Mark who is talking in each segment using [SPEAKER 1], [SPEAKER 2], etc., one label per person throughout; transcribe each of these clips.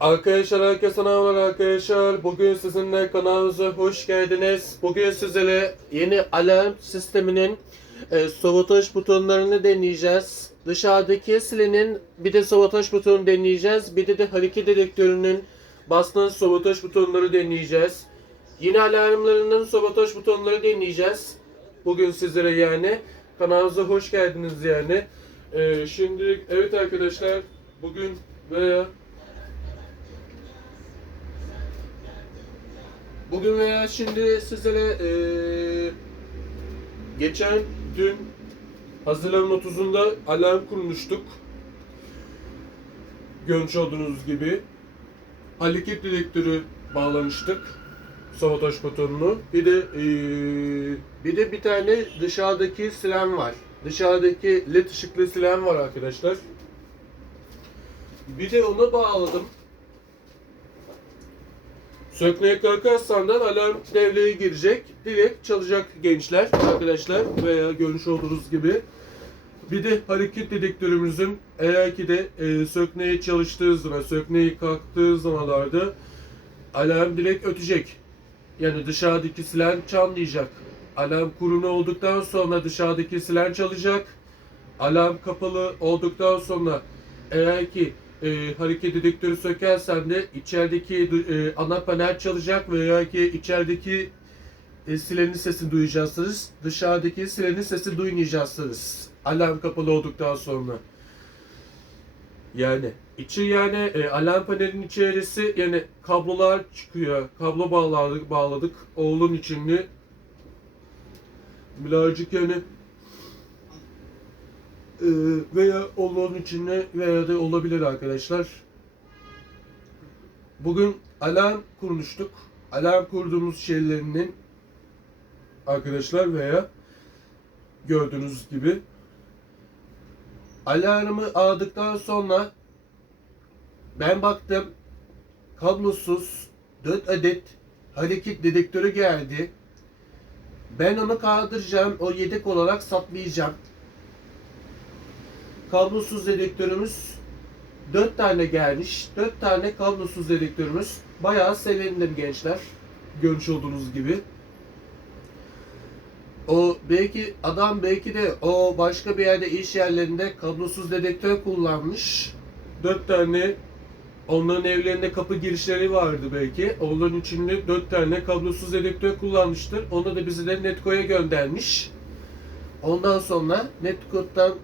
[SPEAKER 1] Arkadaşlar herkese merhabalar arkadaşlar. Bugün sizinle kanalımıza hoş geldiniz. Bugün sizlere yeni alarm sisteminin e, sabotaj butonlarını deneyeceğiz. Dışarıdaki silenin bir de sabotaj butonu deneyeceğiz. Bir de, de hareket dedektörünün basılan sabotaj butonları deneyeceğiz. Yine alarmlarının sabotaj butonları deneyeceğiz. Bugün sizlere yani. Kanalımıza hoş geldiniz yani. E, şimdi evet arkadaşlar bugün veya Bugün veya şimdi sizlere eee, geçen dün Haziran 30'unda alarm kurmuştuk. Görmüş olduğunuz gibi. Hareket dedektörü bağlamıştık. Sabotaj butonunu. Bir de eee, bir de bir tane dışarıdaki silen var. Dışarıdaki led ışıklı silen var arkadaşlar. Bir de ona bağladım. Sökmeye kalkarsan da alarm devreye girecek. Direkt çalacak gençler, arkadaşlar veya görmüş olduğunuz gibi. Bir de hareket dedektörümüzün eğer ki de e, sökmeye çalıştığı zaman, sökmeye kalktığı zamanlarda alarm direkt ötecek. Yani dışarıdaki silen çalmayacak. Alarm kurulu olduktan sonra dışarıdaki silen çalacak. Alarm kapalı olduktan sonra eğer ki e, hareket dedektörü sökersen de içerideki e, ana panel çalacak veya ki içerideki e, silenin sesini duyacaksınız. Dışarıdaki silenin sesini duymayacaksınız. Alarm kapalı olduktan sonra. Yani içi yani e, alarm panelinin içerisi yani kablolar çıkıyor. Kablo bağladık bağladık. Oğlun içini birazcık yani veya onun içinde veya da olabilir arkadaşlar. Bugün alarm kurmuştuk. Alarm kurduğumuz şeylerinin arkadaşlar veya gördüğünüz gibi alarmı aldıktan sonra ben baktım kablosuz 4 adet hareket dedektörü geldi. Ben onu kaldıracağım. O yedek olarak satmayacağım. Kablosuz dedektörümüz 4 tane gelmiş. 4 tane kablosuz dedektörümüz. Bayağı sevindim gençler. Görmüş olduğunuz gibi. O belki adam belki de o başka bir yerde iş yerlerinde kablosuz dedektör kullanmış. 4 tane onların evlerinde kapı girişleri vardı belki. Onların içinde 4 tane kablosuz dedektör kullanmıştır. Onu da bize de Netco'ya göndermiş. Ondan sonra Netco'dan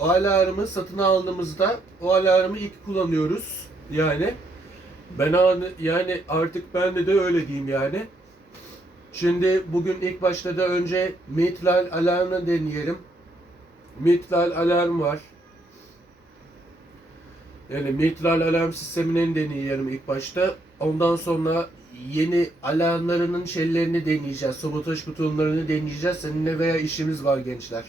[SPEAKER 1] alarmı satın aldığımızda o alarmı ilk kullanıyoruz. Yani ben an- yani artık ben de de öyle diyeyim yani. Şimdi bugün ilk başta da önce mitral alarmını deneyelim. Mitral alarm var. Yani mitral alarm sistemini deneyelim ilk başta. Ondan sonra yeni alarmlarının şeylerini deneyeceğiz. Sabotaj butonlarını deneyeceğiz. Seninle veya işimiz var gençler.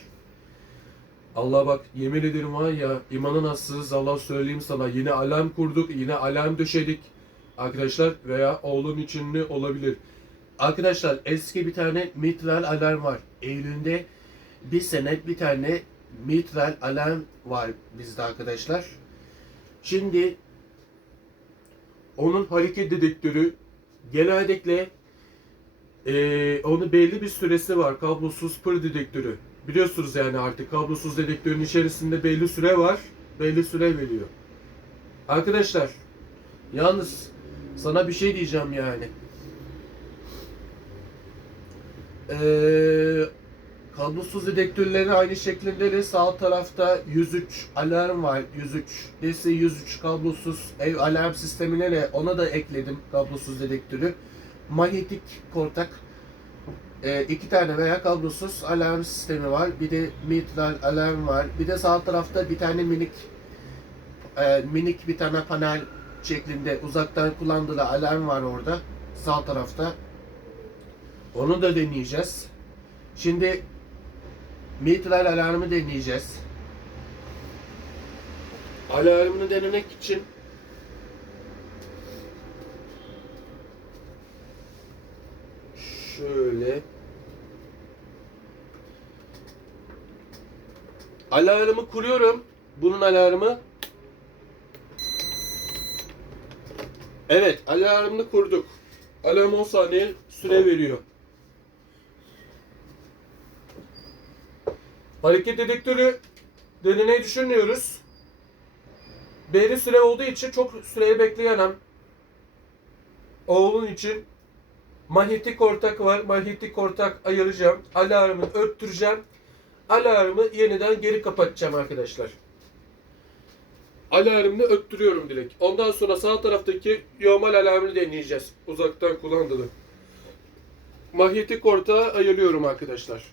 [SPEAKER 1] Allah bak yemin ederim var ya imanın hassız Allah söyleyeyim sana yine alarm kurduk yine alarm döşedik arkadaşlar veya oğlun içinde olabilir. Arkadaşlar eski bir tane mitral alarm var. Eylül'de bir sene bir tane mitral alarm var bizde arkadaşlar. Şimdi onun hareket dedektörü genellikle eee onu belli bir süresi var kablosuz pır dedektörü. Biliyorsunuz yani artık kablosuz dedektörün içerisinde belli süre var. Belli süre veriyor. Arkadaşlar yalnız sana bir şey diyeceğim yani. Ee, kablosuz dedektörleri aynı şeklinde de sağ tarafta 103 alarm var. 103. DC 103 kablosuz ev alarm sistemine de ona da ekledim kablosuz dedektörü. Manyetik kontak e, iki tane veya kablosuz alarm sistemi var. Bir de mitral alarm var. Bir de sağ tarafta bir tane minik e, minik bir tane panel şeklinde uzaktan kullandığı alarm var orada. Sağ tarafta. Onu da deneyeceğiz. Şimdi mitral alarmı deneyeceğiz. Alarmını denemek için Şöyle. Alarmı kuruyorum. Bunun alarmı. Evet, alarmını kurduk. Alarm 10 saniye süre veriyor. Hareket dedektörü denemeyi düşünüyoruz. Belli süre olduğu için çok süreyi bekleyemem. Oğlun için manyetik ortak var. Manyetik ortak ayıracağım. Alarmı öttüreceğim. Alarmı yeniden geri kapatacağım arkadaşlar. Alarmını öttürüyorum direkt. Ondan sonra sağ taraftaki normal alarmını deneyeceğiz. Uzaktan kumandalı. Manyetik ortağı ayırıyorum arkadaşlar.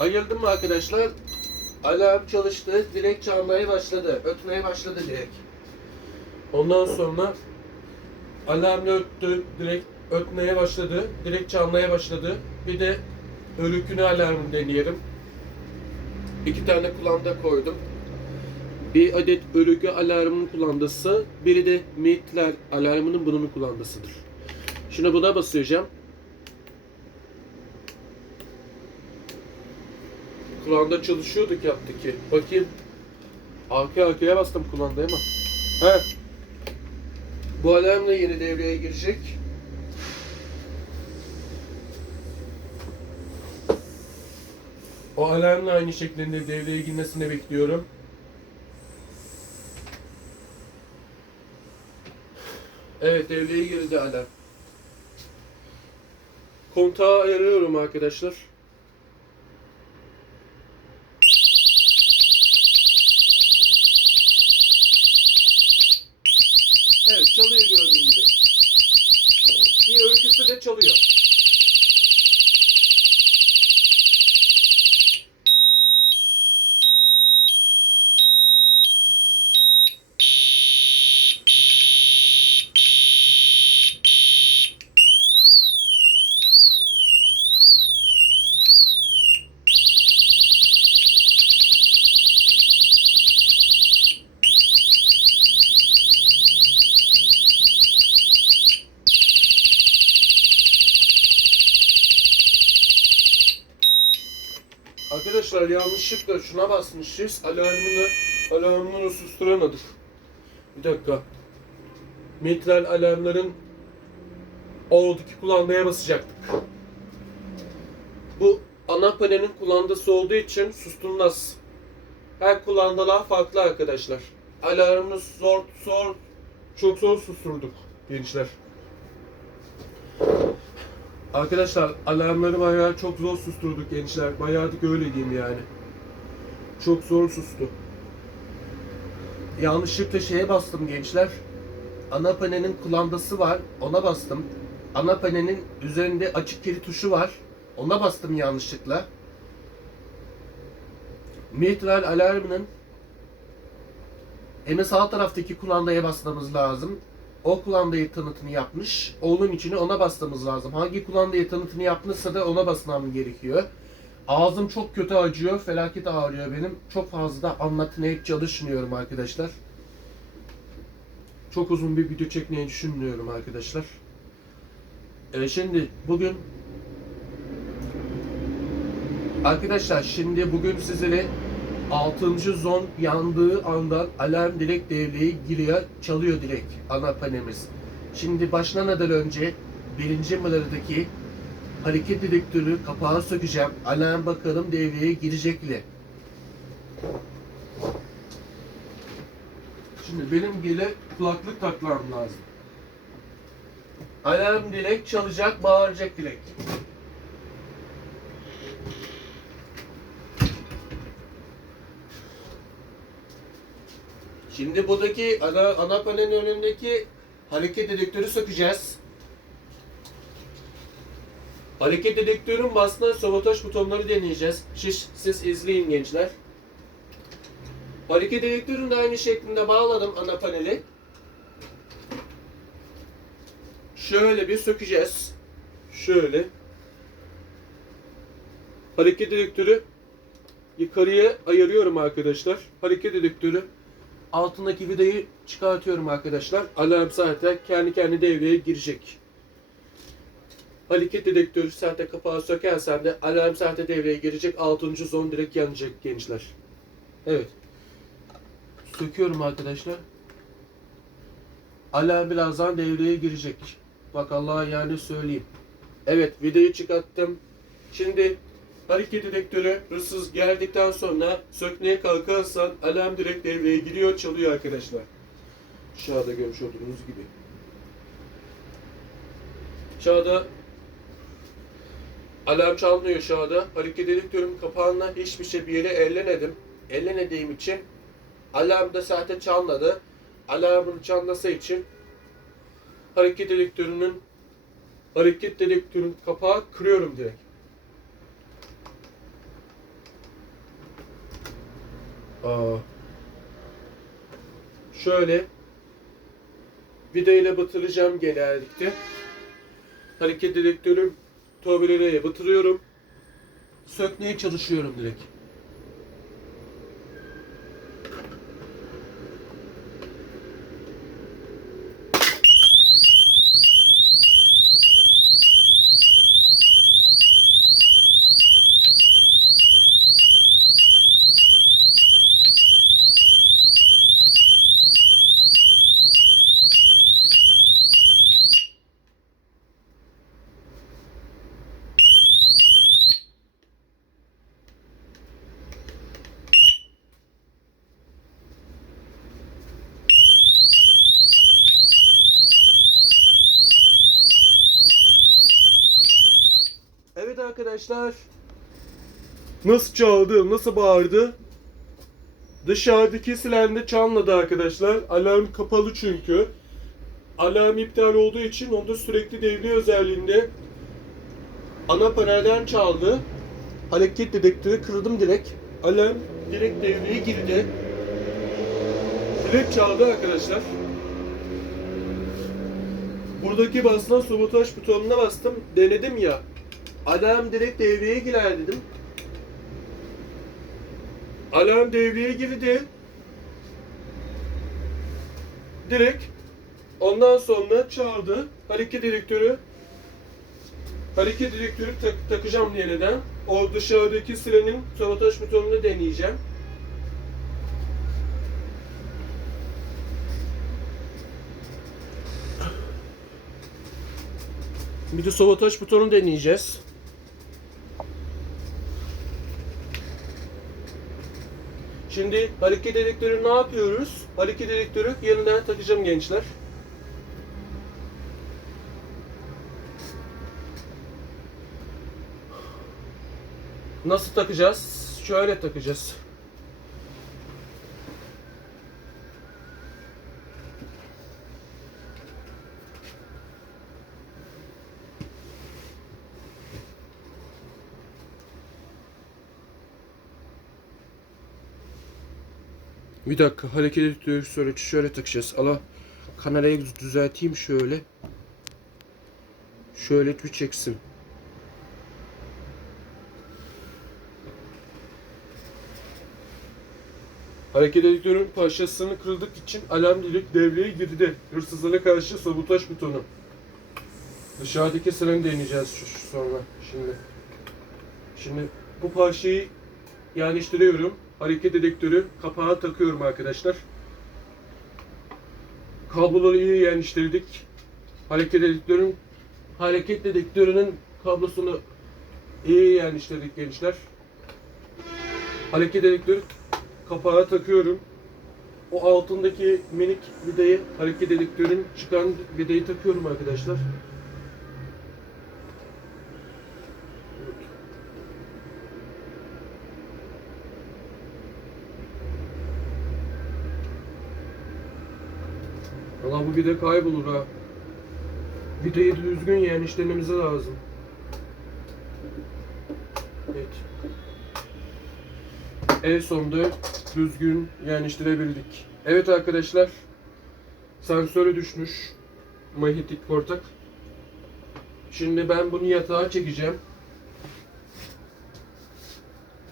[SPEAKER 1] Ayırdım mı arkadaşlar? Alarm çalıştı. Direkt çalmaya başladı. Ötmeye başladı direkt. Ondan sonra alarm öttü. Direkt ötmeye başladı. Direkt çalmaya başladı. Bir de örükünü alarmını deneyelim. İki tane kulağımda koydum. Bir adet örgü alarmının kullandası, biri de mitler alarmının bunun kullandasıdır. Şimdi buna basacağım. Kulağında çalışıyorduk yaptı ki. Bakayım. Arka arkaya bastım kulağında ama. He. Bu alarm da yeni devreye girecek. O alarmla aynı şeklinde devreye girmesini bekliyorum. Evet devreye girdi alarm. Kontağı ayarlıyorum arkadaşlar. Evet çalıyor gördüğün gibi. Bir öyküsü de çalıyor. Arkadaşlar yanlışlıkla şuna basmışız. Alarmını alarmını susturamadık. Bir dakika. Mitral alarmların oradaki kullanmaya basacaktık. Panelin kullandası olduğu için susturmaz. Her kulandalar farklı arkadaşlar. Alarmını zor zor çok zor susturduk gençler. Arkadaşlar alarmları bayağı çok zor susturduk gençler. Bayağı da öyle diyeyim yani. Çok zor sustu. Yanlışlıkla şeye bastım gençler. Ana panelin kumandası var. Ona bastım. Ana panelin üzerinde açık kilit tuşu var. Ona bastım yanlışlıkla. Mitral alarmının en sağ taraftaki kumandaya basmamız lazım. O kumandayı tanıtını yapmış. Onun için ona basmamız lazım. Hangi kumandayı tanıtını yapmışsa da ona basmam gerekiyor. Ağzım çok kötü acıyor. Felaket ağrıyor benim. Çok fazla anlatmaya çalışmıyorum arkadaşlar. Çok uzun bir video çekmeyi düşünmüyorum arkadaşlar. Ee, şimdi bugün Arkadaşlar şimdi bugün sizlere 6. zon yandığı andan alarm direkt devreye giriyor, çalıyor direkt ana panelimiz. Şimdi başlamadan önce birinci numaradaki hareket dedektörü kapağı sökeceğim. Alarm bakalım devreye girecek mi? Şimdi benim bile kulaklık takmam lazım. Alarm direkt çalacak, bağıracak direkt. Şimdi buradaki ana, ana panelin önündeki hareket dedektörü sökeceğiz. Hareket dedektörün basına sabotaj butonları deneyeceğiz. Siz, siz izleyin gençler. Hareket dedektörünü de aynı şeklinde bağladım ana paneli. Şöyle bir sökeceğiz. Şöyle. Hareket dedektörü yukarıya ayırıyorum arkadaşlar. Hareket dedektörü altındaki vidayı çıkartıyorum arkadaşlar. Alarm zaten kendi kendi devreye girecek. hareket dedektörü sahte kapağı sökersen de alarm sahte devreye girecek. 6. zon direkt yanacak gençler. Evet. Söküyorum arkadaşlar. Alarm birazdan devreye girecek. Bak Allah yani söyleyeyim. Evet videoyu çıkarttım. Şimdi hareket dedektörü hırsız geldikten sonra sökmeye kalkarsan alarm direkt devreye giriyor çalıyor arkadaşlar. Aşağıda görmüş olduğunuz gibi. Aşağıda alarm çalmıyor aşağıda. Hareket dedektörüm kapağına hiçbir şey bir yere ellemedim. Ellemediğim için alarm da zaten çalmadı. Alarmın çalması için hareket dedektörünün hareket dedektörün kapağı kırıyorum direkt. Şöyle vidayla batıracağım genellikle. Hareket dedektörü torbalaraya batırıyorum. Sökmeye çalışıyorum direkt. Evet arkadaşlar. Nasıl çaldı, nasıl bağırdı? Dışarıdaki silahında çalmadı arkadaşlar. Alarm kapalı çünkü. Alarm iptal olduğu için onda sürekli devre özelliğinde ana panelden çaldı. Hareket dedektörü kırdım direkt. Alarm direkt devreye girdi. Direkt çaldı arkadaşlar. Buradaki basılan sabotaj butonuna bastım. Denedim ya. Alarm direkt devreye girer dedim. Alarm devreye girdi. Direkt ondan sonra çaldı. Hareket dedektörü hareket dedektörü tak- takacağım yeniden. O dışarıdaki silenin sabotaj butonunu deneyeceğim. Bir de sabotaj butonu deneyeceğiz. Şimdi hareket dedektörü ne yapıyoruz? Hareket dedektörü yeniden takacağım gençler. Nasıl takacağız? Şöyle takacağız. Bir dakika hareket ediyoruz şöyle şöyle takacağız. Allah kamerayı düzelteyim şöyle. Şöyle bir çeksin. Hareket editörün parçasını kırıldık için alarm direkt devreye girdi. Hırsızlara karşı sabotaj butonu. Dışarıdaki sıranı deneyeceğiz şu, şu sonra şimdi. Şimdi bu parçayı yerleştiriyorum. Hareket dedektörü kapağı takıyorum arkadaşlar. Kabloları iyi yerleştirdik. Hareket dedektörün hareket dedektörünün kablosunu iyi yerleştirdik gençler. Hareket dedektörü kapağı takıyorum. O altındaki minik vidayı hareket dedektörün çıkan vidayı takıyorum arkadaşlar. Valla bu vida kaybolur ha. Vidayı düzgün yerleştirmemiz lazım. Evet. En sonunda düzgün yerleştirebildik. Evet arkadaşlar. Sensörü düşmüş. Manyetik portak. Şimdi ben bunu yatağa çekeceğim.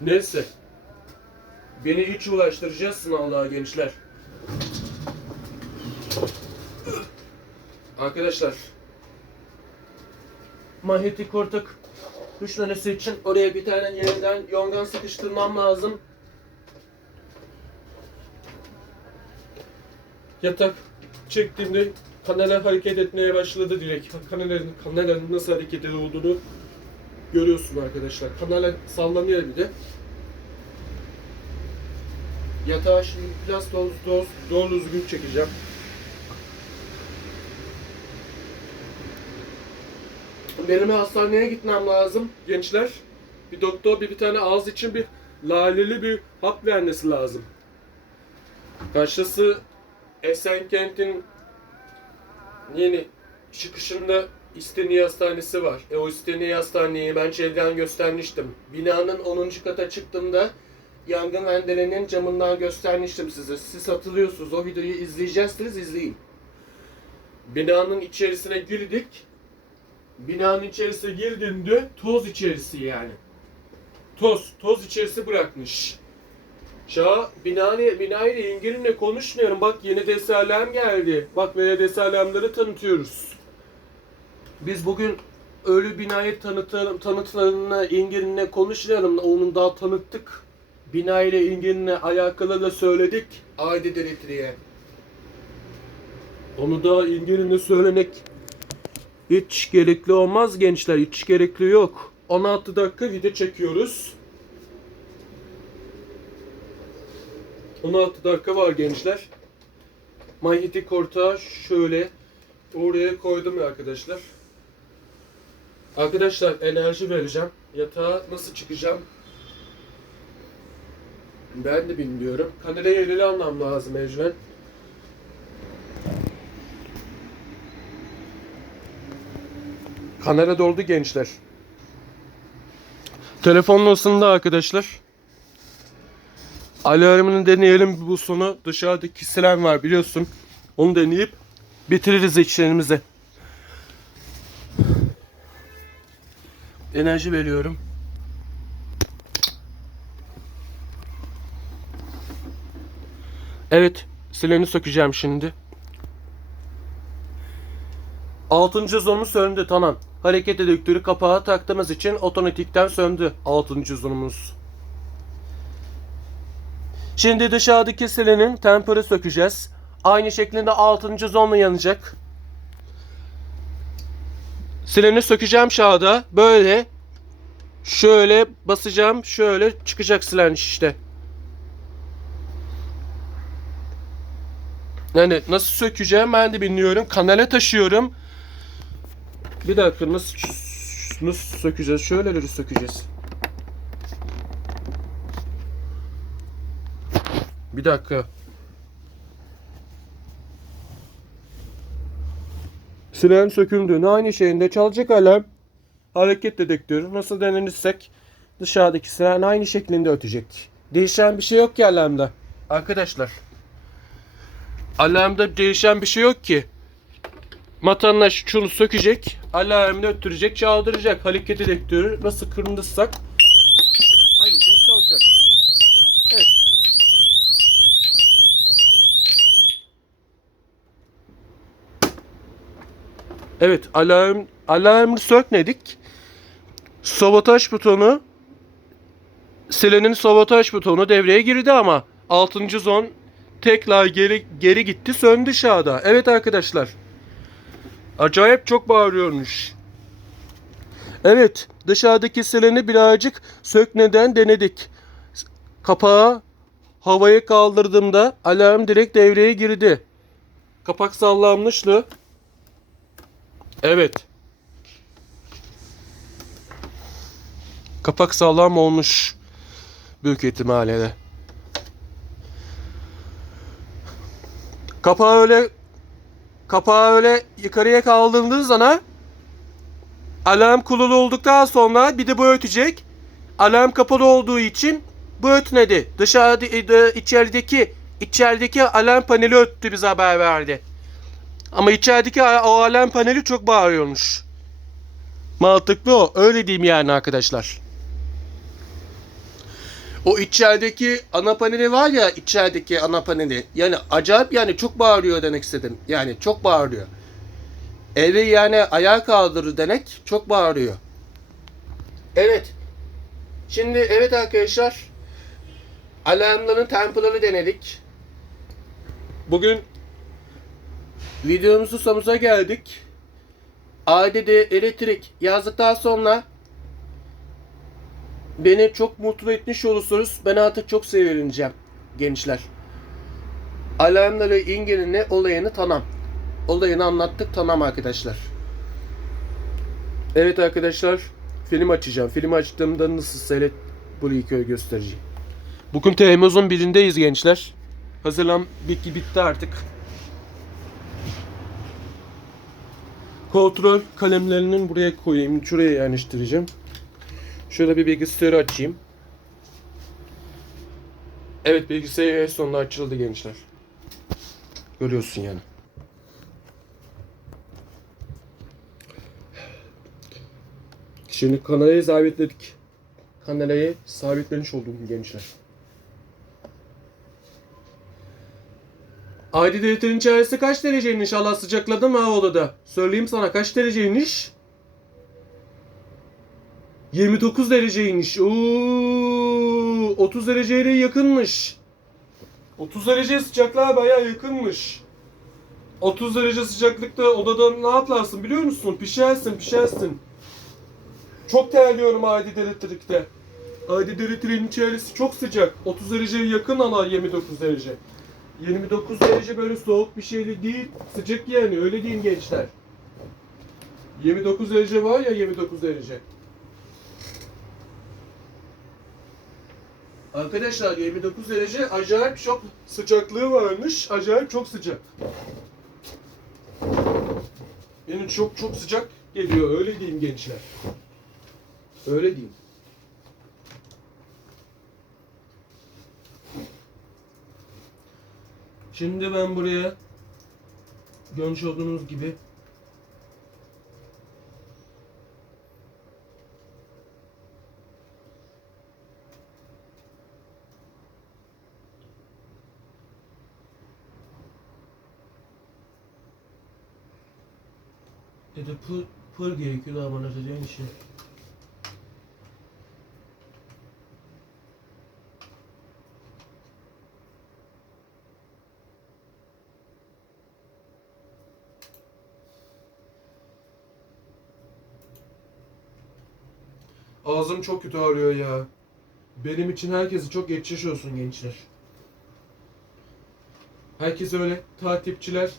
[SPEAKER 1] Neyse. Beni hiç ulaştıracağız sınavlığa gençler. Arkadaşlar manyetik hortuk güçlenmesi için oraya bir tane yeniden yongan sıkıştırmam lazım. Yatak çektiğimde kanala hareket etmeye başladı direkt. Kanalın, kanalın nasıl hareket olduğunu görüyorsun arkadaşlar. Kanala sallanıyor bir de. Yatağı şimdi biraz doğru, doğru, doğru düzgün çekeceğim. Benim hastaneye gitmem lazım gençler. Bir doktor bir, bir tane ağız için bir laleli bir hap vermesi lazım. Karşısı Esenkent'in yeni çıkışında İsteniye Hastanesi var. E o İsteniye Hastaneyi ben çevreden göstermiştim. Binanın 10. kata çıktığımda yangın venderenin camından göstermiştim size. Siz hatırlıyorsunuz. O videoyu izleyeceksiniz izleyin. Binanın içerisine girdik. Binanın içerisine girdiğinde toz içerisi yani. Toz, toz içerisi bırakmış. Şah, binayla, binayla ilgili konuşmuyorum. Bak yeni desalem geldi. Bak ve desalemleri tanıtıyoruz. Biz bugün ölü binayı tanıtım, tanıtlarına ilgili konuşmayalım. Onun daha tanıttık. Binayla ilgili alakalı da söyledik. Aydı Deletri'ye. Onu da ilgili söylemek hiç gerekli olmaz gençler. Hiç gerekli yok. 16 dakika video çekiyoruz. 16 dakika var gençler. Manyetik ortağı şöyle oraya koydum ya arkadaşlar. Arkadaşlar enerji vereceğim. Yatağa nasıl çıkacağım? Ben de bilmiyorum. Kamerayı elini almam lazım Ecren. Kamera doldu gençler. Telefonun ısındı arkadaşlar. Alarmını deneyelim bu sonu. Dışarıdaki siren var biliyorsun. Onu deneyip bitiririz işlerimizi. Enerji veriyorum. Evet, sileni sökeceğim şimdi. Altıncı zonumuz söndü tamam. Hareket dedektörü kapağı taktığımız için otomatikten söndü altıncı zonumuz. Şimdi dışarıdaki silenin temperi sökeceğiz. Aynı şeklinde altıncı zonla yanacak. Sileni sökeceğim şahada. Böyle. Şöyle basacağım. Şöyle çıkacak silen işte. Yani nasıl sökeceğim ben de bilmiyorum. Kanala taşıyorum. Bir dakika nasıl nasıl sökeceğiz? Şöyleleri sökeceğiz. Bir dakika. Siren söküldüğünü aynı şeyinde çalacak alarm. Hareket dedektörü nasıl denenirsek dışarıdaki siren aynı şeklinde ötecek. Değişen bir şey yok ki alarmda. Arkadaşlar. Alarmda değişen bir şey yok ki. Vatandaş şunu sökecek, alarmını öttürecek, çaldıracak. Hareket dedektörü nasıl kırmızısak aynı şey çalacak. Evet. Evet, alarm alarmı sökmedik. Sabotaj butonu silenin sabotaj butonu devreye girdi ama 6. zon tekrar geri geri gitti söndü şahada. Evet arkadaşlar. Acayip çok bağırıyormuş. Evet, dışarıdaki sileni birazcık sökmeden denedik. Kapağı havaya kaldırdığımda alarm direkt devreye girdi. Kapak sallanmıştı. Evet. Kapak sağlam olmuş. Büyük ihtimalle. Kapağı öyle kapağı öyle yukarıya kaldırdığınız zaman alarm kurulu olduktan sonra bir de bu ötecek. Alarm kapalı olduğu için bu ötmedi. Dışarıda e, içerideki içerideki alarm paneli öttü bize haber verdi. Ama içerideki o alarm paneli çok bağırıyormuş. Mantıklı o. Öyle diyeyim yani arkadaşlar. O içerideki ana paneli var ya içerideki ana paneli. Yani acayip yani çok bağırıyor demek istedim. Yani çok bağırıyor. Evi yani ayağa kaldırır denek çok bağırıyor. Evet. Şimdi evet arkadaşlar. Alarmların tempoları denedik. Bugün videomuzun sonuna geldik. Ailede elektrik yazdıktan sonra beni çok mutlu etmiş olursunuz. Ben artık çok sevineceğim gençler. Alarmları İngilizce olayını tamam. Olayını anlattık tamam arkadaşlar. Evet arkadaşlar film açacağım. Film açtığımda nasıl seyret burayı köy göstereceğim. Bugün Temmuz'un birindeyiz gençler. Hazırlan bitti, bitti artık. Kontrol kalemlerinin buraya koyayım. Şuraya yerleştireceğim. Şöyle bir bilgisayarı açayım. Evet bilgisayar en sonunda açıldı gençler. Görüyorsun yani. Şimdi kamerayı sabitledik. Kamerayı sabitlemiş oldum gençler. Deliterin içerisi kaç dereceymiş Allah sıcakladı mı ha odada? Söyleyeyim sana kaç dereceymiş? 29 dereceymiş. Oo, 30 dereceye yakınmış. 30 derece sıcaklığa bayağı yakınmış. 30 derece sıcaklıkta odada ne yaparsın biliyor musun? Pişersin pişersin. Çok terliyorum adi elektrikte. Adi elektriğin içerisi çok sıcak. 30 dereceye yakın ama 29 derece. 29 derece böyle soğuk bir şey değil. Sıcak yani öyle değil gençler. 29 derece var ya 29 derece. Arkadaşlar 29 derece acayip çok sıcaklığı varmış. Acayip çok sıcak. Benim çok çok sıcak geliyor öyle diyeyim gençler. Öyle diyeyim. Şimdi ben buraya görmüş olduğunuz gibi pır, pır gerekiyor daha bana dediğin şey. Ağzım çok kötü ağrıyor ya. Benim için herkese çok geçmiş olsun gençler. Herkes öyle takipçiler,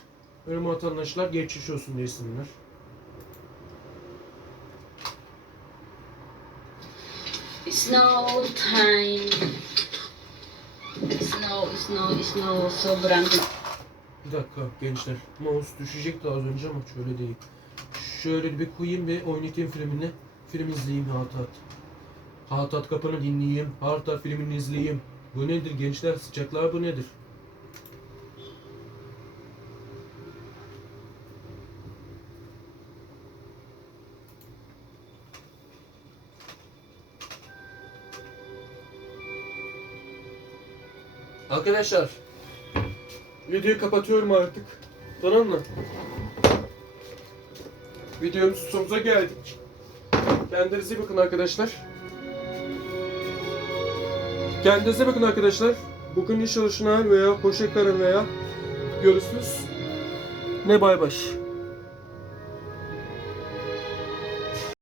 [SPEAKER 1] öyle vatandaşlar geçmiş olsun desinler.
[SPEAKER 2] Snow time. Snow, snow, snow. Sobrang
[SPEAKER 1] Bir dakika gençler. Mouse düşecekti az önce ama şöyle değil. Şöyle bir koyayım ve oynatayım filmini. Film izleyeyim Hatat. Hatat kapını dinleyeyim. Hatat filmini izleyeyim. Bu nedir gençler? Sıcaklar bu nedir? Arkadaşlar Videoyu kapatıyorum artık. Tamam mı? Videomuzun sonuna geldik. Kendinize bakın arkadaşlar. Kendinize bakın arkadaşlar. Bugün iş çalışına veya hoşça kalın veya görüşürüz. Ne bay bay.